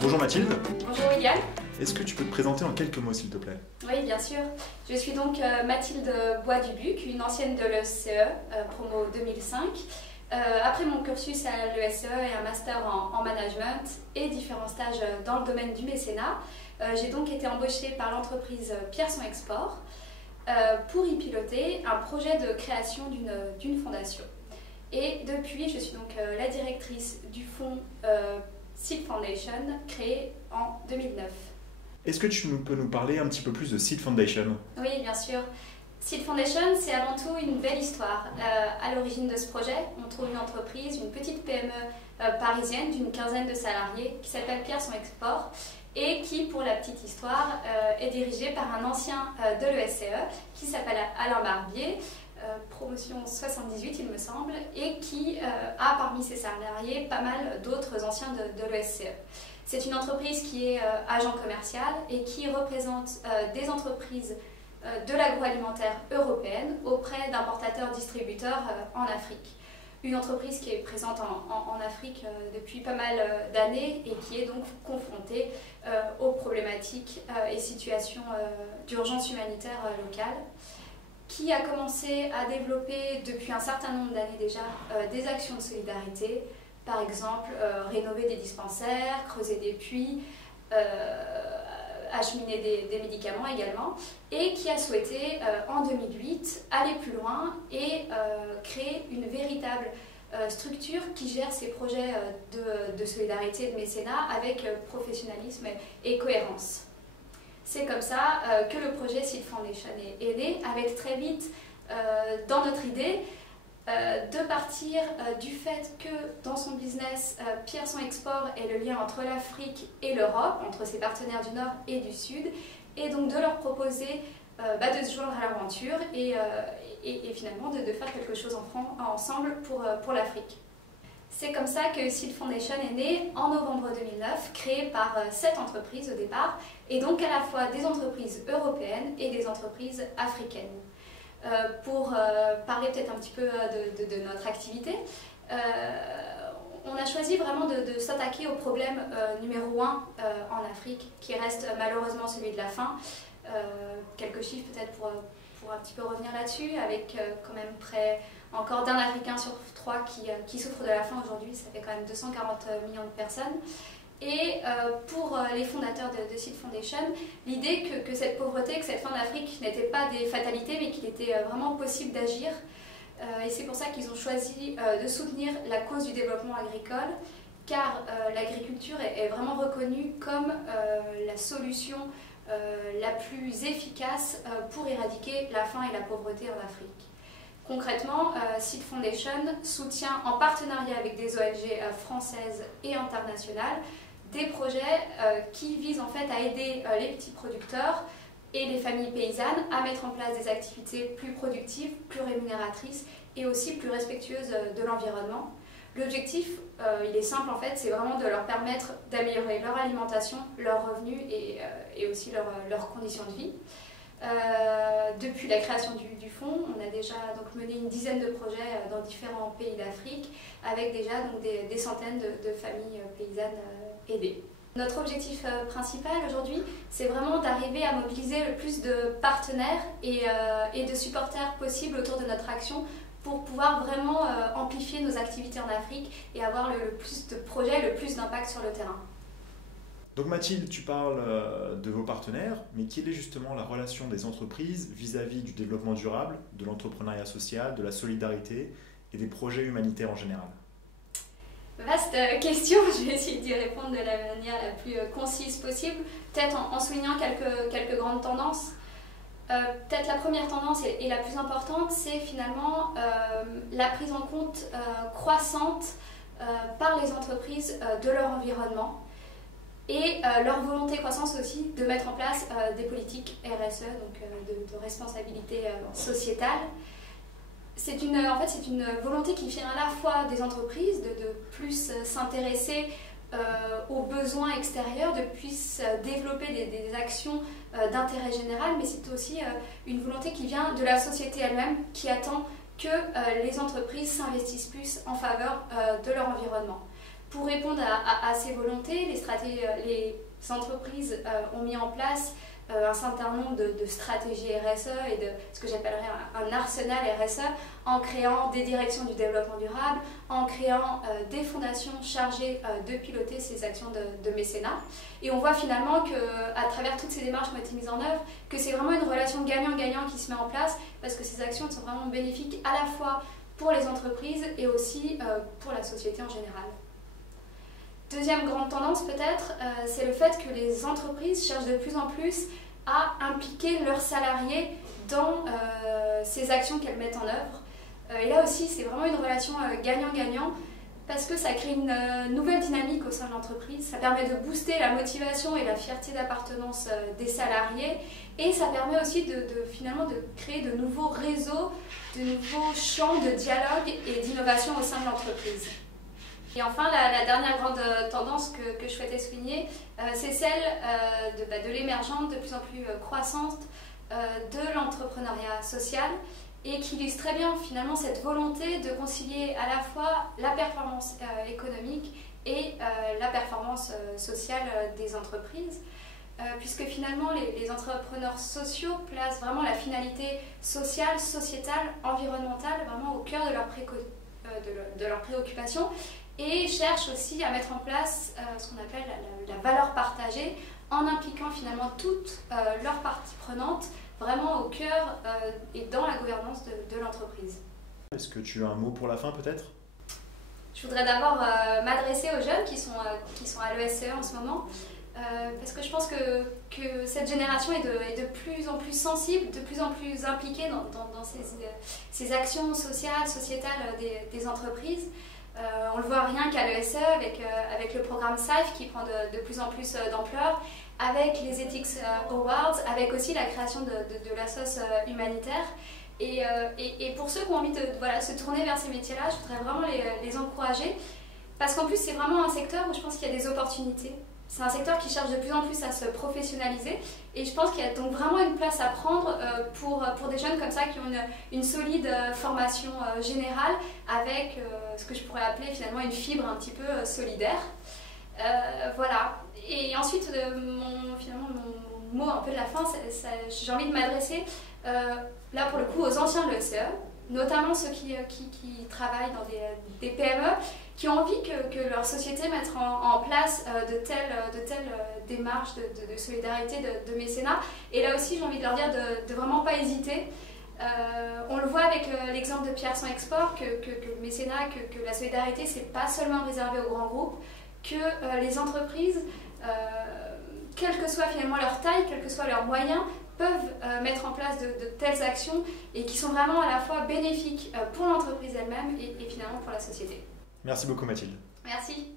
Bonjour Mathilde. Bonjour William. Est-ce que tu peux te présenter en quelques mots s'il te plaît? Oui, bien sûr. Je suis donc Mathilde Bois-Dubuc, une ancienne de l'ESCE, promo 2005. Après mon cursus à l'ESCE et un master en management et différents stages dans le domaine du mécénat, j'ai donc été embauchée par l'entreprise Pierson Export pour y piloter un projet de création d'une fondation. Et depuis, je suis donc la directrice du fonds Seed Foundation, créé en 2009. Est-ce que tu peux nous parler un petit peu plus de Seed Foundation? Oui, bien sûr. Seed Foundation, c'est avant tout une belle histoire. À l'origine de ce projet, on trouve une entreprise, une petite PME parisienne d'une quinzaine de salariés qui s'appelle Pierson Export et qui, pour la petite histoire, est dirigée par un ancien de l'ESCE qui s'appelle Alain Barbier, promotion 78 il me semble, et qui a parmi ses salariés pas mal d'autres anciens de l'ESCE. C'est une entreprise qui est agent commercial et qui représente des entreprises de l'agroalimentaire européenne auprès d'importateurs-distributeurs en Afrique. Une entreprise qui est présente en Afrique depuis pas mal d'années et qui est donc confrontée aux problématiques et situations d'urgence humanitaire locale, qui a commencé à développer depuis un certain nombre d'années déjà des actions de solidarité, par exemple rénover des dispensaires, creuser des puits, acheminer des médicaments également, et qui a souhaité en 2008 aller plus loin et créer une véritable structure qui gère ses projets de solidarité et de mécénat avec professionnalisme et cohérence. C'est comme ça que le projet Seed Foundation est né, avec très vite dans notre idée de partir du fait que dans son business, Pierson Export est le lien entre l'Afrique et l'Europe, entre ses partenaires du Nord et du Sud, et donc de leur proposer de se joindre à l'aventure et finalement de faire quelque chose ensemble pour l'Afrique. C'est comme ça que Seed Foundation est né en novembre 2009, créé par 7 entreprises au départ, et donc à la fois des entreprises européennes et des entreprises africaines. Pour parler peut-être un petit peu de notre activité, on a choisi vraiment de s'attaquer au problème numéro 1 en Afrique, qui reste malheureusement celui de la faim. Quelques chiffres peut-être pour un petit peu revenir là-dessus, avec quand même près encore d'un Africain sur 3 qui souffre de la faim aujourd'hui, ça fait quand même 240 millions de personnes. Et pour les fondateurs de Seed Foundation, l'idée que cette pauvreté, que cette faim d'Afrique n'étaient pas des fatalités, mais qu'il était vraiment possible d'agir. Et c'est pour ça qu'ils ont choisi de soutenir la cause du développement agricole, car l'agriculture est vraiment reconnue comme la solution la plus efficace pour éradiquer la faim et la pauvreté en Afrique. Concrètement, Seed Foundation soutient en partenariat avec des ONG françaises et internationales des projets qui visent en fait à aider les petits producteurs et les familles paysannes à mettre en place des activités plus productives, plus rémunératrices et aussi plus respectueuses de l'environnement. L'objectif, il est simple en fait, c'est vraiment de leur permettre d'améliorer leur alimentation, leurs revenus et aussi leurs conditions de vie. Depuis la création du fonds, on a déjà donc mené une dizaine de projets dans différents pays d'Afrique avec déjà donc, des centaines de familles paysannes aidées. Notre objectif principal aujourd'hui, c'est vraiment d'arriver à mobiliser le plus de partenaires et de supporters possibles autour de notre action pour pouvoir vraiment amplifier nos activités en Afrique et avoir le plus de projets, le plus d'impact sur le terrain. Donc Mathilde, tu parles de vos partenaires, mais quelle est justement la relation des entreprises vis-à-vis du développement durable, de l'entrepreneuriat social, de la solidarité et des projets humanitaires en général? Vaste question, je vais essayer d'y répondre de la manière la plus concise possible, peut-être en soulignant quelques grandes tendances. Peut-être la première tendance et la plus importante, c'est finalement la prise en compte croissante par les entreprises de leur environnement et leur volonté croissante aussi de mettre en place des politiques RSE, donc de responsabilité sociétale. C'est une volonté qui vient à la fois des entreprises de plus s'intéresser aux besoins extérieurs, de plus développer des actions d'intérêt général, mais c'est aussi une volonté qui vient de la société elle-même qui attend que les entreprises s'investissent plus en faveur de leur environnement. Pour répondre à ces volontés, les entreprises ont mis en place un certain nombre de stratégies RSE et de ce que j'appellerais un arsenal RSE, en créant des directions du développement durable, en créant des fondations chargées de piloter ces actions de mécénat. Et on voit finalement qu'à travers toutes ces démarches qui ont été mises en œuvre, que c'est vraiment une relation gagnant-gagnant qui se met en place, parce que ces actions sont vraiment bénéfiques à la fois pour les entreprises et aussi pour la société en général. Deuxième grande tendance peut-être, c'est le fait que les entreprises cherchent de plus en plus à impliquer leurs salariés dans ces actions qu'elles mettent en œuvre. Et là aussi, c'est vraiment une relation gagnant-gagnant parce que ça crée une nouvelle dynamique au sein de l'entreprise. Ça permet de booster la motivation et la fierté d'appartenance des salariés et ça permet aussi finalement de créer de nouveaux réseaux, de nouveaux champs de dialogue et d'innovation au sein de l'entreprise. Et enfin, la dernière grande tendance que je souhaitais souligner, c'est celle de l'émergence de plus en plus croissante de l'entrepreneuriat social et qui illustre très bien finalement cette volonté de concilier à la fois la performance économique et la performance sociale des entreprises. Puisque finalement les entrepreneurs sociaux placent vraiment la finalité sociale, sociétale, environnementale vraiment au cœur de leurs préoccupations et cherchent aussi à mettre en place ce qu'on appelle la valeur partagée en impliquant finalement toutes leurs parties prenantes vraiment au cœur et dans la gouvernance de l'entreprise. Est-ce que tu as un mot pour la fin peut-être ? Je voudrais d'abord m'adresser aux jeunes qui sont à l'ESCE en ce moment. Parce que je pense que cette génération est de plus en plus sensible, de plus en plus impliquée dans ces actions sociales, sociétales des entreprises. On le voit rien qu'à l'ESCE avec le programme SAFE qui prend de plus en plus d'ampleur, avec les Ethics Awards, avec aussi la création de la sauce humanitaire. Et pour ceux qui ont envie de se tourner vers ces métiers-là, je voudrais vraiment les encourager, parce qu'en plus c'est vraiment un secteur où je pense qu'il y a des opportunités. C'est un secteur qui cherche de plus en plus à se professionnaliser et je pense qu'il y a donc vraiment une place à prendre pour des jeunes comme ça qui ont une solide formation générale avec ce que je pourrais appeler finalement une fibre un petit peu solidaire. Voilà. Et ensuite, mon mot un peu de la fin, j'ai envie de m'adresser là pour le coup aux anciens de l'ESCE, notamment ceux qui travaillent dans des PME, qui ont envie que leur société mette en place de telles démarches de solidarité, de mécénat. Et là aussi, j'ai envie de leur dire de vraiment pas hésiter. On le voit avec l'exemple de Pierre sans Export, que le mécénat, que la solidarité, c'est pas seulement réservé aux grands groupes, que les entreprises, quelle que soit finalement leur taille, quels que soient leurs moyens, peuvent mettre en place de telles actions et qui sont vraiment à la fois bénéfiques pour l'entreprise elle-même et finalement pour la société. Merci beaucoup Mathilde. Merci.